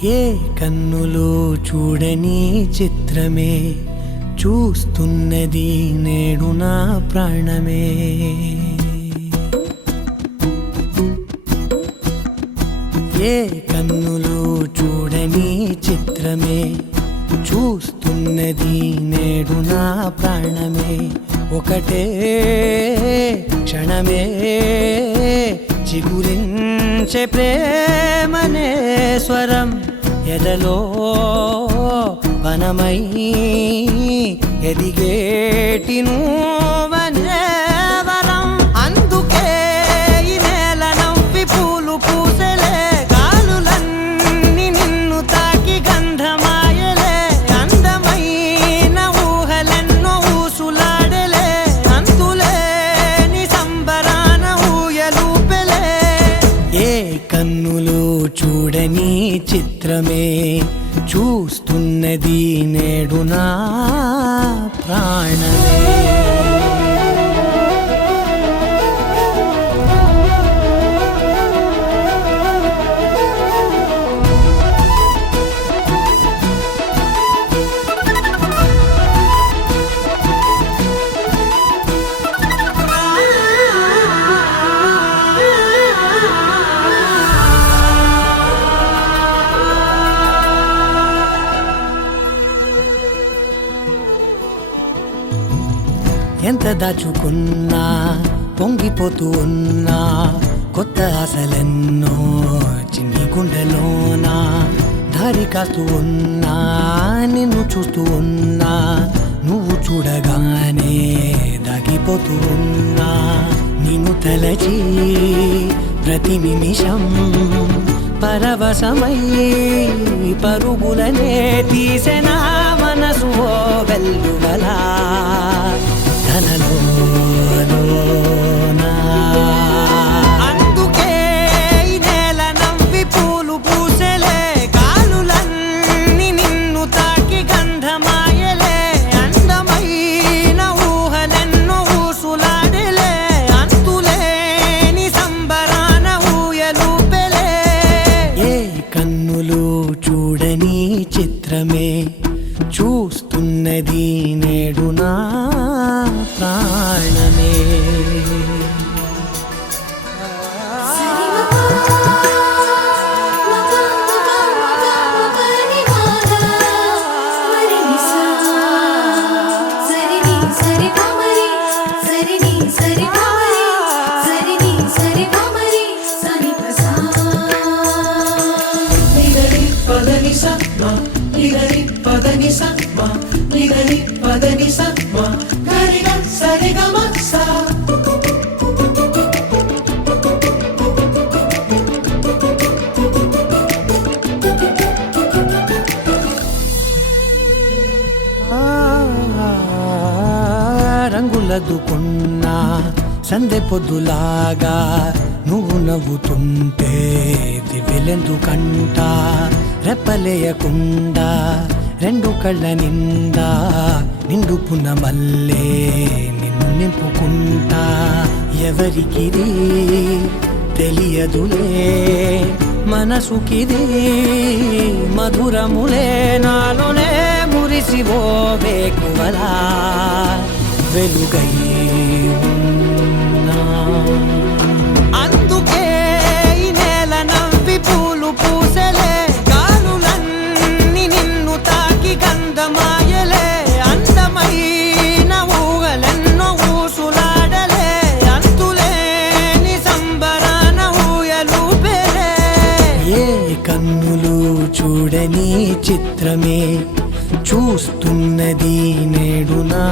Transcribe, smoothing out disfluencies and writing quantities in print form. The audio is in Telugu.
ఏ కన్నులు చూడని చిత్రమే చూస్తున్నది నేడు నా ప్రాణమే. ఏ కన్నులు చూడని చిత్రమే చూస్తున్నది నేడు నా ప్రాణమే. ఒకటే క్షణమే చిగురించే ప్రేమనే స్వరం ఎదలో వనమై ఎదిగేటి నువ్వనే వరం. అందుకే ఈ నేల నవ్వి పూలు పూసెలే, గాలులన్నీ నిన్ను తాకి గంధమాయలే. అందమైన ఊహలెన్నో ఊసులాడలే, అంతులేని సంబరాన ఊయలూపెలే. ఏ కన్నులు చూడని చిత్రమే చూస్తున్నది నేడు నా ప్రాణమే. ఎంత దాచుకున్నా పొంగిపోతూ ఉన్నా, కొత్త ఆశలెన్నో చిన్ని గుండెలోనా. దారి కాస్తూ ఉన్నా, నిన్ను చూస్తూ ఉన్నా, నువ్వు చూడగానే దాగిపోతూ ఉన్నా. నిన్ను తలచి ప్రతి నిమిషం పరవశమై పరుగులనే తీసెనా మనసు ఓ వెల్లువలా. అందుకే ఈ నేల నవ్వి పూలు పూసెలే, గాలులన్నీ నిన్ను తాకి గంధమాయలే. అందమైన ఊహలెన్నో ఊసులాడలే, అంతులేని సంబరాన ఊయలూపెలే. ఏ కన్నులు చూడని చిత్రమే చూస్తున్నది నేడు నా ప్రాణమే. రంగులదుకున్నా సందె పొద్దులాగా నువ్వు నవ్వుతుంటే దివ్వెలెందుకంట. రెప్పలేయకుండా రెండు కళ్ళ నిండా నిండుకున్న మల్లే నిన్ను నింపుకుంటా. ఎవరికిది తెలియదులే మనసుకిది మధురములే, నాలోనే మురిసివో వేకువలా వెలుగై ఉన్నా. అందుకే ఈ నేల నవ్వి పూలు పూసెలే, గాలులన్నీ నిన్ను తాకి గంధమాయలే. అందమైన ఊహలెన్నో ఊసులాడలే, అంతులేని సంబరాన ఊయలూపెలే. ఏ కన్నులు చూడని చిత్రమే చూస్తున్నది నేడు నా